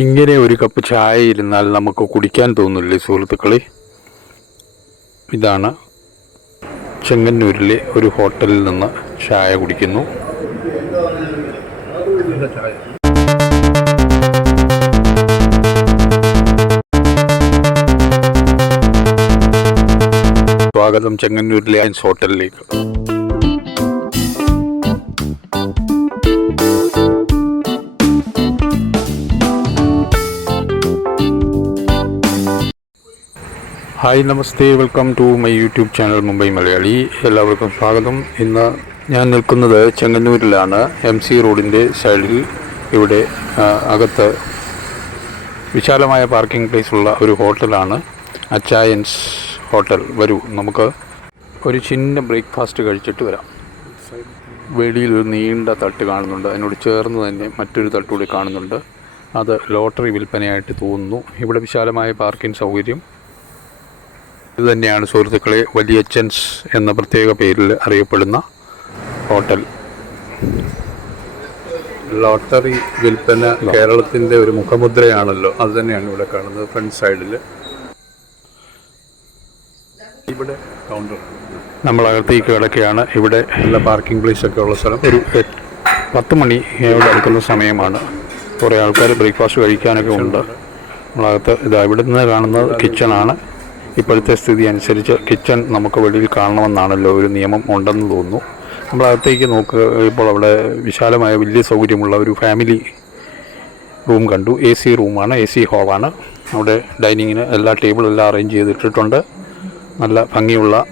ഇങ്ങനെ ഒരു കപ്പ് ചായ ഇരുന്നാൽ നമുക്ക് കുടിക്കാൻ തോന്നില്ലേ സുഹൃത്തുക്കളെ. ഇതാണ് ചെങ്ങന്നൂരിലെ ഒരു ഹോട്ടലിൽ നിന്ന് ചായ കുടിക്കുന്നു. സ്വാഗതം ചെങ്ങന്നൂരിലെ ഹോട്ടലിലേക്ക്. Hi, namaste, welcome to my YouTube channel Mumbai Malayali. എല്ലാവർക്കും സ്വാഗതം. ഇന്ന് ഞാൻ നിൽക്കുന്നത് ചെങ്ങന്നൂരിലാണ്, MC റോഡിൻ്റെ സൈഡിൽ. ഇവിടെ അകത്ത് വിശാലമായ പാർക്കിംഗ് പ്ലേസ് ഉള്ള ഒരു ഹോട്ടലാണ് അച്ചായൻസ് ഹോട്ടൽ. വരൂ, നമുക്ക് ഒരു ചിന്ന ബ്രേക്ക്ഫാസ്റ്റ് കഴിച്ചിട്ട് വരാം. വെളിയിൽ ഒരു നീണ്ട തട്ട് കാണുന്നുണ്ട്, അതിനോട് ചേർന്ന് തന്നെ മറ്റൊരു തട്ടുകൂടി കാണുന്നുണ്ട്. അത് ലോട്ടറി വിൽപ്പനയായിട്ട് തോന്നുന്നു. ഇവിടെ വിശാലമായ പാർക്കിംഗ് സൗകര്യം. ഇത് തന്നെയാണ് സുഹൃത്തുക്കളെ വലിയച്ചൻസ് എന്ന പ്രത്യേക പേരിൽ അറിയപ്പെടുന്ന ഹോട്ടൽ. ലോട്ടറി വിൽപ്പന കേരളത്തിൻ്റെ ഒരു മുഖമുദ്രയാണല്ലോ, അത് തന്നെയാണ് ഇവിടെ കാണുന്നത്. ഫ്രണ്ട് സൈഡിൽ ഇവിടെ കൗണ്ടർ. നമ്മളകത്തേക്ക് കിടക്കുകയാണ്. ഇവിടെ എല്ലാ പാർക്കിംഗ് പ്ലേസൊക്കെ ഉള്ള സ്ഥലം. ഒരു 10 മണിയോട് അടുക്കുന്ന സമയമാണ്. കുറേ ആൾക്കാർ ബ്രേക്ക്ഫാസ്റ്റ് കഴിക്കാനൊക്കെ ഉണ്ട്. നമ്മളകത്ത് ഇവിടെ നിന്ന് കാണുന്നത് കിച്ചണാണ്. ഇപ്പോഴത്തെ സ്ഥിതി അനുസരിച്ച് കിച്ചൺ നമുക്ക് വെളിയിൽ കാണണമെന്നാണല്ലോ ഒരു നിയമം ഉണ്ടെന്ന് തോന്നുന്നു. നമ്മളകത്തേക്ക് ഇപ്പോൾ അവിടെ വിശാലമായ വലിയ സൗകര്യമുള്ള ഒരു ഫാമിലി റൂം കണ്ടു. AC റൂമാണ്, AC ഹാളാണ്. അവിടെ ഡൈനിങ്ങിന് എല്ലാ ടേബിളെല്ലാം അറേഞ്ച് ചെയ്തിട്ടിട്ടുണ്ട്. നല്ല ഭംഗിയുള്ള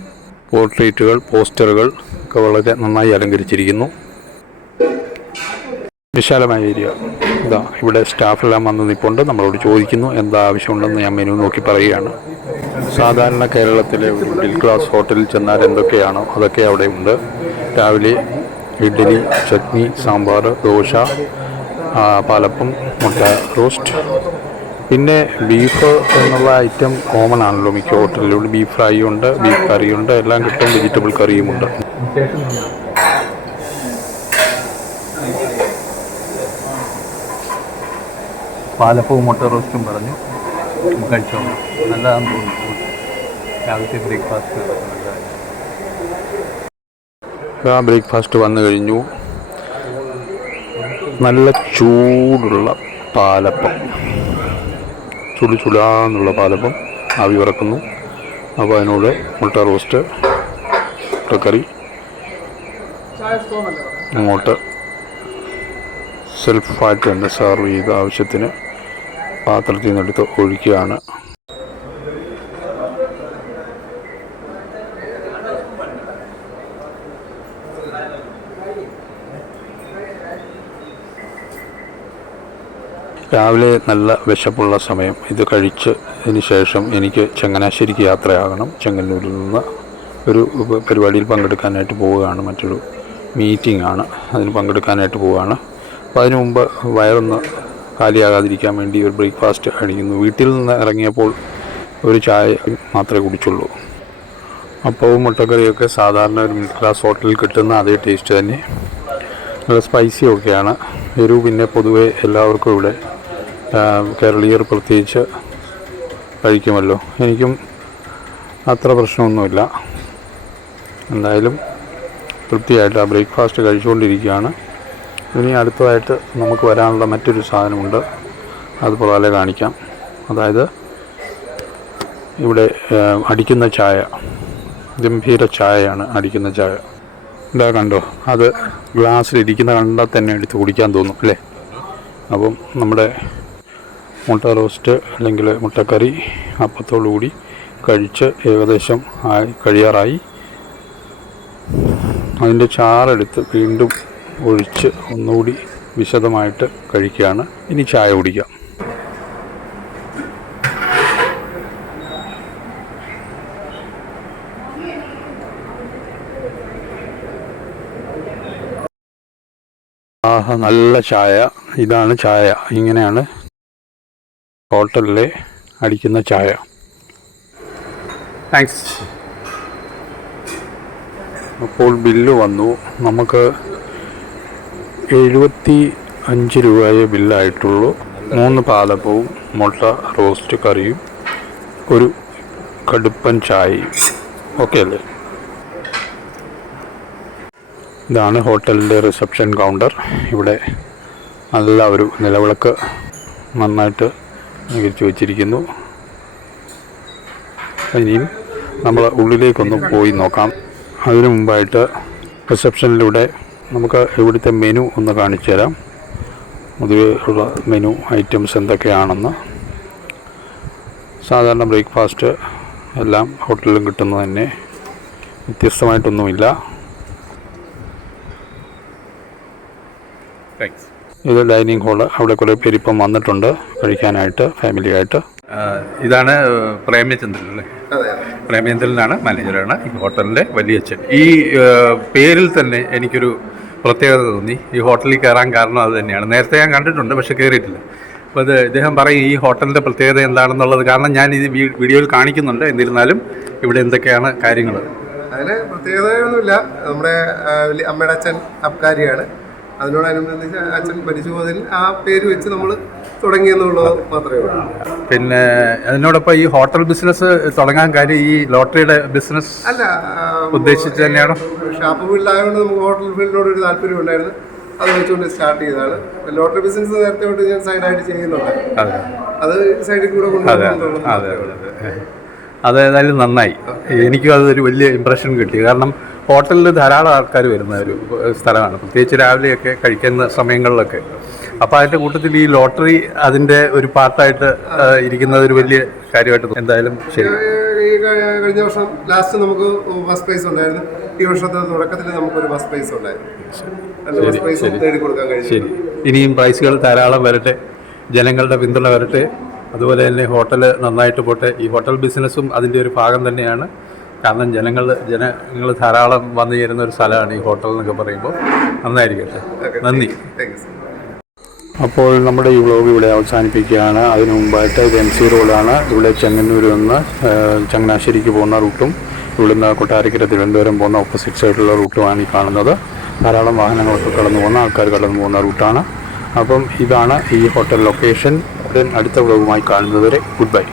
പോർട്രേറ്റുകൾ, പോസ്റ്ററുകൾ ഒക്കെ വളരെ നന്നായി അലങ്കരിച്ചിരിക്കുന്നു. വിശാലമായ ഏരിയ. ഇവിടെ സ്റ്റാഫെല്ലാം വന്ന് നിൽപ്പുണ്ട്. നമ്മളോട് ചോദിക്കുന്നു എന്താ ആവശ്യമുണ്ടെന്ന്. ഞാൻ മെനു നോക്കി പറയുകയാണ്. സാധാരണ കേരളത്തിലെ ഒരു മിഡിൽ ക്ലാസ് ഹോട്ടലിൽ ചെന്നാൽ എന്തൊക്കെയാണോ അതൊക്കെ അവിടെ ഉണ്ട്. രാവിലെ ഇഡ്ഡലി, ചട്നി, സാമ്പാർ, ദോശ, പാലപ്പം, മുട്ട റോസ്റ്റ്. പിന്നെ ബീഫ് എന്നുള്ള ഐറ്റം കോമൺ ആണല്ലോ മിക്ക ഹോട്ടലിലും. ബീഫ് ഫ്രൈ ഉണ്ട്, ബീഫ് കറിയുണ്ട്, എല്ലാം കിട്ടും. വെജിറ്റബിൾ കറിയുമുണ്ട്. പാലപ്പവും മുട്ട റോസ്റ്റും പറഞ്ഞു കഴിച്ചോ. നല്ലതാണെന്ന് തോന്നുന്നു. രാവിലത്തെ ബ്രേക്ക്ഫാസ്റ്റ് ബ്രേക്ക്ഫാസ്റ്റ് വന്നു കഴിഞ്ഞു. നല്ല ചൂടുള്ള പാലപ്പം, ചുടാന്നുള്ള പാലപ്പം ആവി ഇറക്കുന്നു. അപ്പോൾ അതിനോട് മുട്ട റോസ്റ്റ്, മുട്ടക്കറി അങ്ങോട്ട് സെൽഫായിട്ട് തന്നെ സെർവ് ചെയ്ത് ആവശ്യത്തിന് പാത്രത്തിൽ നിന്നെടുത്ത് ഒഴിക്കുകയാണ്. രാവിലെ നല്ല വിശപ്പുള്ള സമയം. ഇത് കഴിച്ചതിന് ശേഷം എനിക്ക് ചങ്ങനാശ്ശേരിക്ക് യാത്രയാകണം. ചെങ്ങന്നൂരിൽ നിന്ന് ഒരു പരിപാടിയിൽ പങ്കെടുക്കാനായിട്ട് പോവുകയാണ്. മറ്റൊരു മീറ്റിംഗ് ആണ്, അതിന് പങ്കെടുക്കാനായിട്ട് പോവുകയാണ്. അപ്പോൾ അതിനു മുമ്പ് വയറൊന്ന് കാലിയാകാതിരിക്കാൻ വേണ്ടി ഒരു ബ്രേക്ക്ഫാസ്റ്റ് കഴിക്കുന്നു. വീട്ടിൽ നിന്ന് ഇറങ്ങിയപ്പോൾ ഒരു ചായ മാത്രമേ കുടിച്ചുള്ളൂ. അപ്പവും മുട്ടക്കറിയൊക്കെ സാധാരണ ഒരു മിഡിൽ ക്ലാസ് ഹോട്ടലിൽ കിട്ടുന്ന അതേ ടേസ്റ്റ് തന്നെ. നല്ല സ്പൈസിയൊക്കെയാണ്. എരിവ് പിന്നെ പൊതുവെ എല്ലാവർക്കും ഇവിടെ കേരളീയർ പ്രത്യേകിച്ച് കഴിക്കുമല്ലോ. എനിക്കും അത്ര പ്രശ്നമൊന്നുമില്ല. എന്തായാലും തൃപ്തിയായിട്ട് ആ ബ്രേക്ക്ഫാസ്റ്റ് കഴിച്ചുകൊണ്ടിരിക്കുകയാണ്. ഇനി അടുത്തതായിട്ട് നമുക്ക് വരാനുള്ള മറ്റൊരു സാധനമുണ്ട്, അതുപോലെ കാണിക്കാം. അതായത് ഇവിടെ അടിക്കുന്ന ചായ, ഗംഭീര ചായയാണ് അടിക്കുന്ന ചായ. ഇതാ കണ്ടോ, അത് ഗ്ലാസ്സിലിരിക്കുന്ന കണ്ടാൽ തന്നെ എടുത്ത് കുടിക്കാൻ തോന്നും അല്ലേ. അപ്പം നമ്മുടെ മുട്ട റോസ്റ്റ് അല്ലെങ്കിൽ മുട്ടക്കറി അപ്പത്തോടു കൂടി കഴിച്ച് ഏകദേശം കഴിയാറായി. അതിൻ്റെ ചാറെടുത്ത് വീണ്ടും ഒഴിച്ച് ഒന്നുകൂടി വിശദമായിട്ട് കഴിക്കുകയാണ്. ഇനി ചായ കുടിക്കാം. നല്ല ചായ. ഇതാണ് ചായ. ഇങ്ങനെയാണ് ഹോട്ടലിലെ അടിക്കുന്ന ചായ. താങ്ക്സ്. അപ്പോൾ ബില്ല് വന്നു. നമുക്ക് 75 രൂപയെ ബില്ലായിട്ടുള്ളൂ. 3 പാലപ്പവും മുട്ട റോസ്റ്റ് കറിയും ഒരു കടുപ്പൻ ചായയും. ഓക്കെ അല്ലേ? ഇതാണ് ഹോട്ടലിൻ്റെ റിസപ്ഷൻ കൗണ്ടർ. ഇവിടെ നല്ല ഒരു നിലവിളക്ക് നന്നായിട്ട് വിരിച്ചു വച്ചിരിക്കുന്നു. ഇനിയും നമ്മൾ ഉള്ളിലേക്കൊന്ന് പോയി നോക്കാം. അതിനു മുമ്പായിട്ട് റിസപ്ഷനിലൂടെ നമുക്ക് ഇവിടുത്തെ മെനു ഒന്ന് കാണിച്ചു തരാം. പൊതുവെ ഉള്ള മെനു ഐറ്റംസ് എന്തൊക്കെയാണെന്ന്. സാധാരണ ബ്രേക്ക്ഫാസ്റ്റ് എല്ലാം ഹോട്ടലിലും കിട്ടുന്നത് തന്നെ, വ്യത്യസ്തമായിട്ടൊന്നുമില്ല. ഇത് ഡൈനിങ് ഹാള്. അവിടെ കുറേ പേര് ഇപ്പം വന്നിട്ടുണ്ട് കഴിക്കാനായിട്ട്, ഫാമിലിയായിട്ട്. ഇതാണ് പ്രേമചന്ദ്രൻ അല്ലേ? പ്രേമചന്ദ്രനാണ് മാനേജറാണ് ഈ ഹോട്ടലിൻ്റെ വലിയച്ഛൻ. ഈ പേരിൽ തന്നെ എനിക്കൊരു പ്രത്യേകത തോന്നി. ഈ ഹോട്ടലിൽ കയറാൻ കാരണം അത് തന്നെയാണ്. നേരത്തെ ഞാൻ കണ്ടിട്ടുണ്ട്, പക്ഷെ കയറിയിട്ടില്ല. അപ്പോൾ അത് ഇദ്ദേഹം പറയും ഈ ഹോട്ടലിൻ്റെ പ്രത്യേകത എന്താണെന്നുള്ളത്. കാരണം ഞാൻ ഇത് വീഡിയോയിൽ കാണിക്കുന്നുണ്ട്. എന്നിരുന്നാലും ഇവിടെ എന്തൊക്കെയാണ് കാര്യങ്ങൾ? അതിന് പ്രത്യേകതയൊന്നുമില്ല. നമ്മുടെ അമ്മയുടെ അച്ഛൻ അബ്കാരിയാണ്. അതിനോടനുബന്ധിച്ച് അച്ഛൻ മരിച്ചു പോയതിൽ ആ പേര് വെച്ച് നമ്മൾ തുടങ്ങിയെന്നുള്ളത് മാത്രമേ ഉള്ളൂ. പിന്നെ അതിനോടൊപ്പം ഈ ഹോട്ടൽ ബിസിനസ് തുടങ്ങാൻ കാര്യം ഈ ലോട്ടറിയുടെ ബിസിനസ് അല്ല ഉദ്ദേശിച്ച് തന്നെയാണോ? ഷാപ്പ് ഫീൽഡായതുകൊണ്ട് നമുക്ക് ഹോട്ടൽ ഫീൽഡിനോട് ഒരു താല്പര്യം ഉണ്ടായിരുന്നു. അത് വെച്ചുകൊണ്ട് സ്റ്റാർട്ട് ചെയ്തതാണ്. ലോട്ടറി ബിസിനസ് നേരത്തെ തൊട്ട് ഞാൻ സൈഡായിട്ട് ചെയ്യുന്നുണ്ട്. അത് സൈഡിൽ കൂടെ കൊണ്ടുപോകുന്നുള്ളൂ. അത് ഏതായാലും നന്നായി. എനിക്കും അതൊരു വലിയ ഇമ്പ്രഷൻ കിട്ടി. കാരണം ഹോട്ടലിൽ ധാരാളം ആൾക്കാർ വരുന്ന ഒരു സ്ഥലമാണ്, പ്രത്യേകിച്ച് രാവിലെയൊക്കെ കഴിക്കുന്ന സമയങ്ങളിലൊക്കെ. അപ്പോൾ അതിൻ്റെ കൂട്ടത്തിൽ ഈ ലോട്ടറി അതിൻ്റെ ഒരു പാർട്ടായിട്ട് ഇരിക്കുന്നത് ഒരു വലിയ കാര്യമായിട്ട്. എന്തായാലും ശരി. കഴിഞ്ഞ വർഷം ലാസ്റ്റ് നമുക്ക് ഫസ്റ്റ് പ്രൈസ് ഉണ്ടായിരുന്നു. ഈ വർഷത്തെ തുടക്കത്തിൽ നമുക്കൊരു ഫസ്റ്റ് പ്രൈസ് ഉണ്ടായിരുന്നു. ശരി. ഇനിയും പ്രൈസുകൾ ധാരാളം വരട്ടെ, ജനങ്ങളുടെ പിന്തുണ വരട്ടെ. അതുപോലെ തന്നെ ഹോട്ടൽ നന്നായിട്ട് പോട്ടെ. ഈ ഹോട്ടൽ ബിസിനസ്സും അതിൻ്റെ ഒരു ഭാഗം തന്നെയാണ്. കാരണം ജനങ്ങൾ ധാരാളം വന്നു ചേരുന്ന ഒരു സ്ഥലമാണ് ഈ ഹോട്ടൽ എന്നൊക്കെ പറയുമ്പോൾ. നന്നായിരിക്കട്ടെ. നന്ദി. അപ്പോൾ നമ്മുടെ ഈ വ്ളോഗ് ഇവിടെ അവസാനിപ്പിക്കുകയാണ്. അതിനു മുമ്പായിട്ട് ഇത് MC റോഡാണ്. ഇവിടെ ചെങ്ങന്നൂരിൽ നിന്ന് ചങ്ങനാശ്ശേരിക്ക് പോകുന്ന റൂട്ടും ഇവിടുന്ന് കൊട്ടാരക്കര തിരുവനന്തപുരം പോകുന്ന ഓപ്പോസിറ്റ് സൈഡിലുള്ള റൂട്ടുമാണ് ഈ കാണുന്നത്. ധാരാളം വാഹനങ്ങളൊക്കെ കടന്നു പോകുന്ന, ആൾക്കാർ കടന്നു പോകുന്ന റൂട്ടാണ്. അപ്പം ഇതാണ് ഈ ഹോട്ടൽ ലൊക്കേഷൻ. ഉടൻ അടുത്ത വ്ളോഗുമായി കാണുന്നതുവരെ ഗുഡ് ബൈ.